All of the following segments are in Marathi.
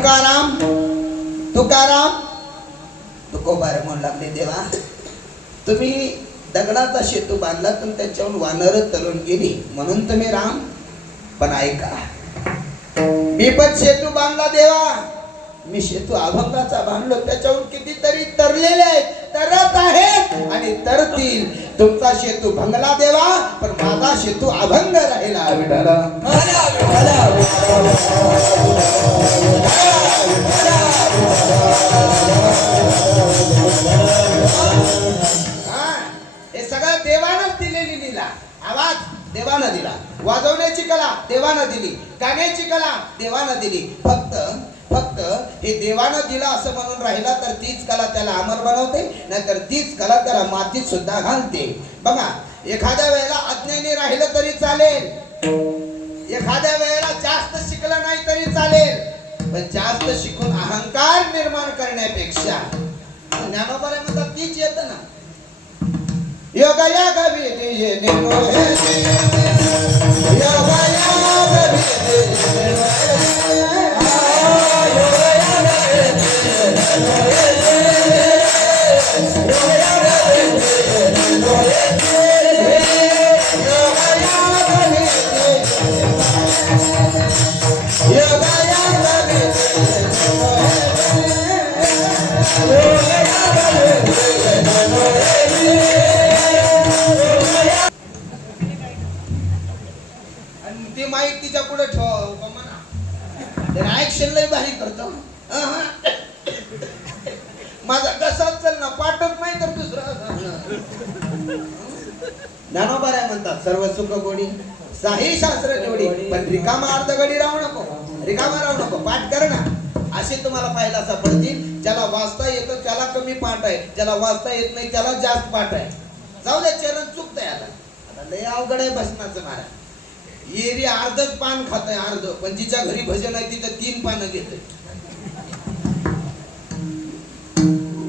तुकाराम तुकाराम तुकोबार म्हणू लागले, देवा तुम्ही दगडाचा शेतू बांधला तर त्याच्यावर वानर तरुण गेली म्हणून तुम्ही राम. पण ऐका, मी पण शेतू बांधला देवा, मी शेतू अभंगाचा बांधलो, त्याच्यावर कितीतरी तरलेले आहेत, तरत आहेत आणि तरतील. तुमचा शेतू भंगला देवा, पण माझा शेतू अभंग राहिला. हे सगळं देवानच दिलेली लीला. आवाज देवानं दिला, वाजवण्याची कला देवानं दिली, गाण्याची कला देवानं दिली. फक्त हे देवानं दिला असं म्हणून राहिला तर तीच कला त्याला अमर बनवते, नाहीतर तीच कला त्याला मातीत सुद्धा घालते. बघा, एखाद्या वेळेला अज्ञानी राहिलं तरी चालेल, एखाद्या वेळेला जास्त शिकलं नाही तरी चालेल, पण जास्त शिकून अहंकार निर्माण करण्यापेक्षा ज्ञानोबा म्हणतात तीच येतं ना. योगा या गवी दिये नेनो हे योगा या गवी दिये नेनो ती माईक तिच्या पुढे ठेव म्हणा, ऍक्शन लय भारी करतो. माझा कसाच चल ना, पाठवत नाही तर दुसरा. ज्ञानोबा म्हणतात सर्व सुख गोडी साही शास्त्र जोडी, पण रिकामा अर्ध गडी राहू नको, रिकामा राहू नको, पाठ कर ना. असे तुम्हाला पाहायला सापडतील. ज्याला वाचता येतं त्याला कमी पाठ आहे, ज्याला वाचता येत नाही त्याला जास्त पाठ आहे. जाऊ दे, चरण चुकतंय. आता लय अवघड आहे भजनाचं महाराज. येरी अर्धच पान खातय, अर्ध. पण जिच्या घरी भजन आहे तिथं 3 पानं घेतोय.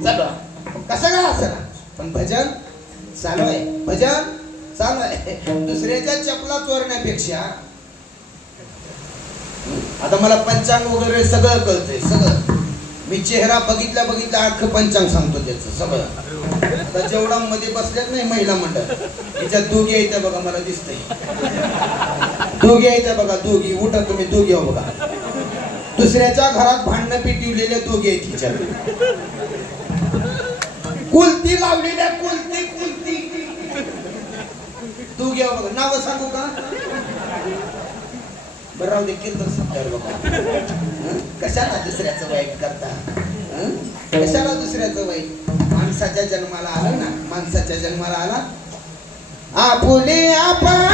चला कसं काय असं ना, पण भजन चालू आहे, भजन चालू आहे. दुसऱ्याच्या चपला चोरण्यापेक्षा आता मला पंचांग वगैरे सगळं कळतंय, सगळं. मी चेहरा बघितल्या अख्खं पंचांग सांगतो त्याचं सगळं. आता जेवढा मध्ये बसल्यात नाही महिला मंडळ, त्याच्यात दोघी येत्या बघा, मला दिसतंय दोघी येत्या बघा, दोघी. उठा तुम्ही, दोघी हो बघा. दुसऱ्याच्या घरात भांडणं पिटवलेल्या दोघी आहेत तिच्या. कुलती लावलेल्या, कुलती दोघी हो बघा. नाव सांगू का? बरं राहू दे, कीर्तन समजायला बघा. कशाला दुसऱ्याचं वाईट करता, कशाला दुसऱ्याचं वाईट? माणसाच्या जन्माला आलं ना, माणसाच्या जन्माला आला आपुले आपण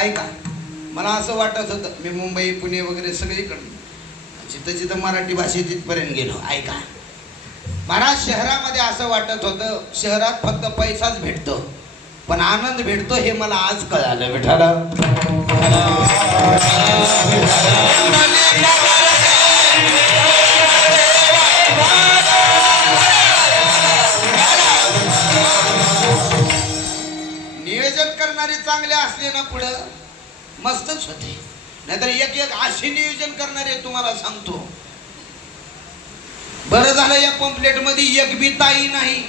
ऐका, मला असं वाटत होतं मी मुंबई पुणे वगैरे सगळीकडून जिथं जिथं मराठी भाषेत तिथपर्यंत गेलो. ऐका, मला शहरामध्ये असं वाटत होतं शहरात फक्त पैसाच भेटतो, पण आनंद भेटतो हे मला आज कळालं. विठाला नियोजन करणारे चांगले असले ना पुढं मस्तच होते, नाहीतर एक एक असे नियोजन करणारे तुम्हाला सांगतो. बरं झालं या पंपलेट मध्ये एक बी ताई नाही.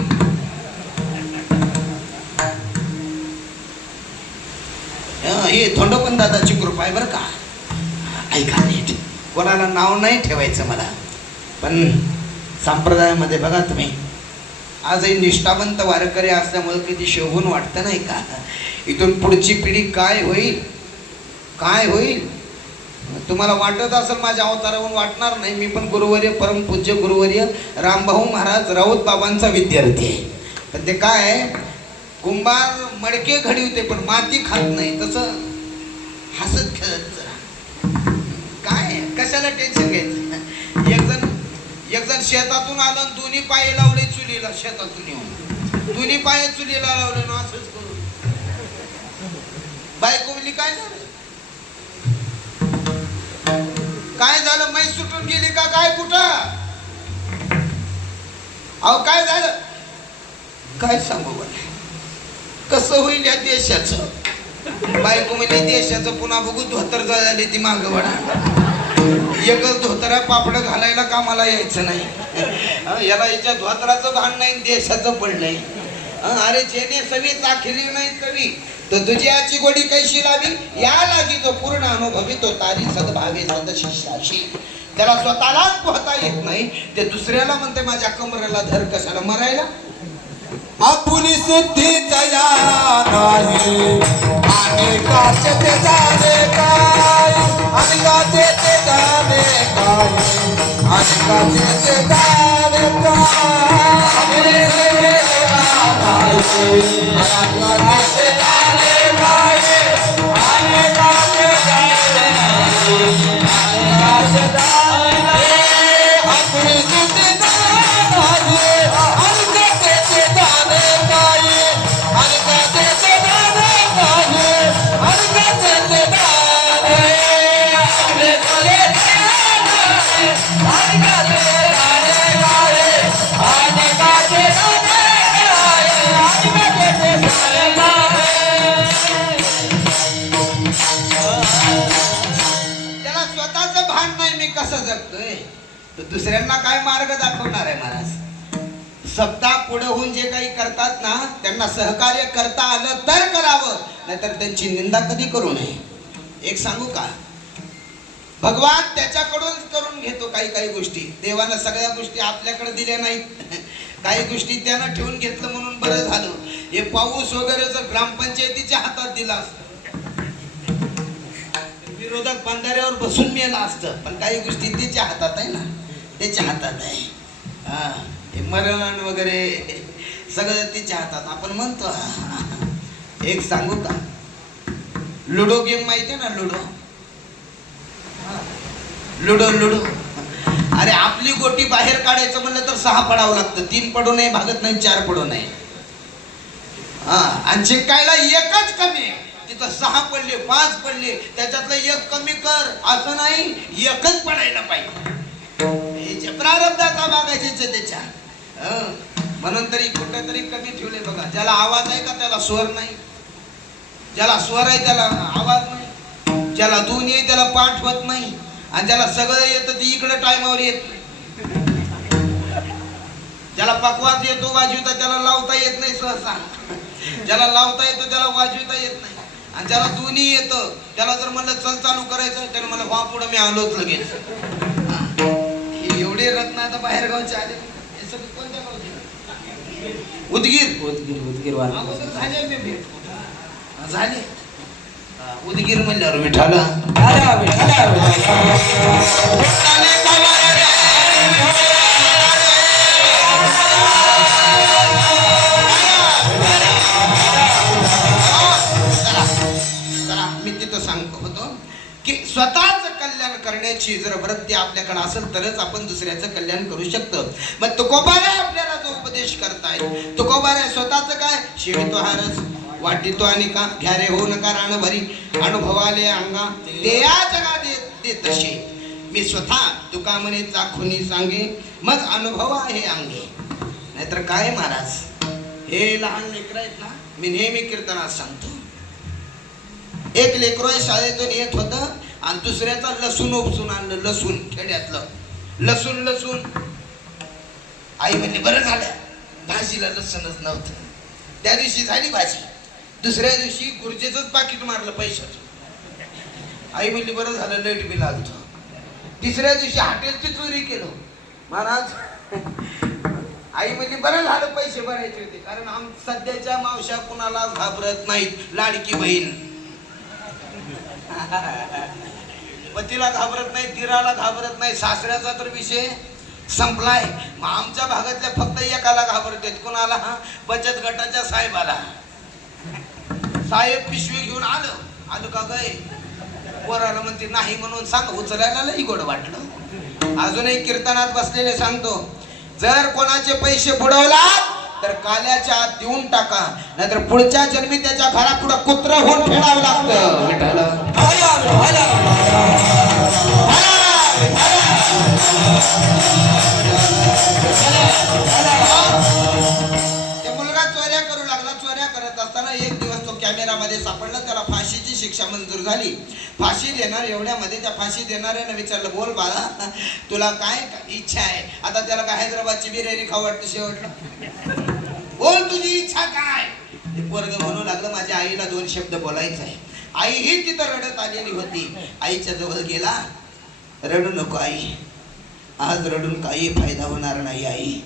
हे थोंडोपण दादाची कृपा आहे बरं का. ऐका नीट, कोणाला नाव नाही ठेवायचं मला, पण संप्रदायामध्ये बघा तुम्ही आजही निष्ठावंत वारकरी असल्यामुळे किती शोभून वाटतं नाही का. इथून पुढची पिढी काय होईल काय होईल तुम्हाला वाटत असेल माझ्या अवतारावरून, वाटणार नाही. मी पण गुरुवर्य परमपूज्य गुरुवर्य रामभाऊ महाराज राऊत बाबांचा विद्यार्थी आहे. पण ते काय कुंभार मडके घडवते पण माती खात नाही, तसं हसत खेळत जरा काय कशाला टेन्शन घ्यायचं. एक जण शेतातून आलं दोन्ही पाय लावले चुलीला, शेतातून येऊन दोन्ही पाय चुलीला लावले ना असंच करून. बायको म्हणली काय झालं काय झालं, मै सुटून गेली का काय कुठं. अहो काय झालं काय सांगू बरं, कसं होईल या देशाचं. बायको म्हणजे देशाचं पुन्हा बघू धोतर झाली ती माग वडा. एकच धोतरा पापड घालायला कामाला यायचं नाही. याला याच्या धोतराचं भान नाही देशाचं पण नाही. अरे जेने सवी चाखली नाही कवी तर तुझी आची गोडी कैशी लावी, या लागी जो पूर्ण अनुभवी तो तारी सद्भावे सद शिष्याशी. त्याला स्वतःलाच पोहता येत नाही, ते दुसऱ्याला म्हणते माझ्या कमरेला धर कशाला मरायला. आपुली सुद्धी जया नाही आणि काचे ते जाणे काय, आणि काचे ते जाणे काय, आणि काचे ते जाणे काय. आपुली सुद्धी जया नाही आणि काचे ते जाणे काय, आणि काचे जाणे नाही, आणि काचे जाणे नाही. आपुली सुद्धी जया नाही आणि काचे ते जाणे काय, आणि काचे ते जाणे नाही, आणि काचे ते जाणे. आपुली सुद्धी जया नाही आणि काचे ते जाणे काय, आणि काचे जाणे नाही, आणि काचे ते जाणे नाही. त्याला स्वतःचं भान नाही मी कसं जगतोय, तर दुसऱ्यांना काय मार्ग दाखवणार आहे महाराज. सप्ताह पुढे होऊन जे काही करतात ना त्यांना सहकार्य करता आलं तर करावं, नाहीतर त्यांची निंदा कधी करू नये. एक सांगू का, भगवान त्याच्याकडून करून घेतो काही काही गोष्टी. देवानं सगळ्या गोष्टी आपल्याकडे दिल्या नाहीत. काही गोष्टी त्यानं ठेवून घेतलं म्हणून बरं झालं. हे पाऊस वगैरे जर ग्रामपंचायतीच्या हातात दिला असतं, विरोधक बंधाऱ्यावर बसून मेला असतं. पण काही गोष्टी त्याच्या हातात आहे ना, त्याच्या हातात आहे. हा, हे मरण वगैरे सगळं त्याच्या हातात. आपण म्हणतो एक सांगू का, लुडो गेम माहिती आहे ना, लुडो लुडो लुडो. अरे आपली गोटी बाहेर काढायचं म्हणलं तर 6 पडावं लागतं. 3 पडू नये भागत नाही, 4 पडू नये. हा, आणि जिंकायला एकच कमी आहे. तिथं 6 पडले 5 पडले त्याच्यातलं एक कमी कर असं नाही, एकच पडायला पाहिजे. प्रारब्धाचा मागायचे त्याच्या. म्हणून तरी कुठं तरी कमी ठेवले बघा. ज्याला आवाज आहे का त्याला स्वर नाही, ज्याला स्वर आहे त्याला आवाज नाही, ज्याला दोन्ही आहे त्याला पाठ होत नाही, आणि ज्याला सगळं येतं ते इकडं टायमावर येत नाही. ज्याला पकवास येतो वाजविता त्याला लावता येत नाही सहसा, ज्याला लावता येतो त्याला वाजविता येत नाही, आणि ज्याला दोन्ही येतं त्याला जर म्हणलं चल चालू करायचं त्याला म्हणलं वा पुढं मी आलोच लगेच. एवढे रत्न आता बाहेर गावचे आले. हे सगळं कोणत्या गावचे? उदगीर उदगीर उदगीर अगोदर झाले मी भेट झाले. उदगीर म्हणल्यावर विठाला मी वाचवण्याची जर वृत्ती आपल्याकडे असेल तरच आपण दुसऱ्याचं कल्याण करू शकतो. मग तुकोबाने आपल्याला जो उपदेश करताय, तुकोबाने स्वतःच काय शिवितो हारस वाटितो आणि का घ्या रे हो नका रान भरी अनुभवाले अंगा ते या जगा दे तसे मी स्वतः तुका म्हणे चाखुनी सांगे मग अनुभव आहे अंगे. नाहीतर काय महाराज, हे लहान लेकर आहेत ना, मी नेहमी कीर्तनात सांगतो, एक लेकरोय शाळेतून येत होतं आणि दुसऱ्याचा लसूण उपसून आणलं, लसूण खेड्यातलं लसूण. आई म्हणली बरं झालं भाजीला लसूणच नव्हतं. त्या दिवशी झाली भाजी, दुसऱ्या दिवशी गुर्जेचंच पाकिट मारलं पैशाचं. आई म्हणली बरं झालं लाईट बिल आलं. तिसऱ्या दिवशी हॉटेलची चोरी केलं महाराज. आई म्हणली बरं झालं पैसे भरायचे होते, कारण सध्याच्या मावश्या कुणाला घाबरत नाहीत. लाडकी बहीण पतीला घाबरत नाही, दिराला घाबरत नाही, सासऱ्याचा तर विषय संपलाय. मग आमच्या भागातल्या फक्त एकाला घाबरतात, कुणाला? बचत गटाच्या साहेबाला. साहेब पिशवी घेऊन आलं का गय पोराला म्हणते नाही म्हणून सांग, उचलायला लई गोड वाटलं. अजूनही कीर्तनात बसलेले सांगतो, जर कोणाचे पैसे बुडवलात तर काल्याच्या आत देऊन टाका, नाहीतर पुढच्या जन्मी त्याच्या घरापुढं कुत्र होऊन फेडावं लागतं. मुलगा चोऱ्या करू लागला. चोऱ्या करत असताना एक दिवस तो कॅमेरामध्ये सापडला, त्याला फाशीची शिक्षा मंजूर झाली. फाशी देणार एवढ्यामध्ये त्या फाशी देणाऱ्यानं विचारलं, बोल बाळा तुला काय इच्छा आहे? आता त्याला काय हैदराबादची बिर्याणी खाऊ वाटतं शेवटलं. बोल तुझी इच्छा काय? ते पोरग म्हणू लागलं, माझ्या आईला 2 शब्द बोलायचं आहे. आई ही तिथं रडत आलेली होती. आईच्या जवळ गेला, रडू नको आई, आज रडून काही फायदा होणार नाही आई.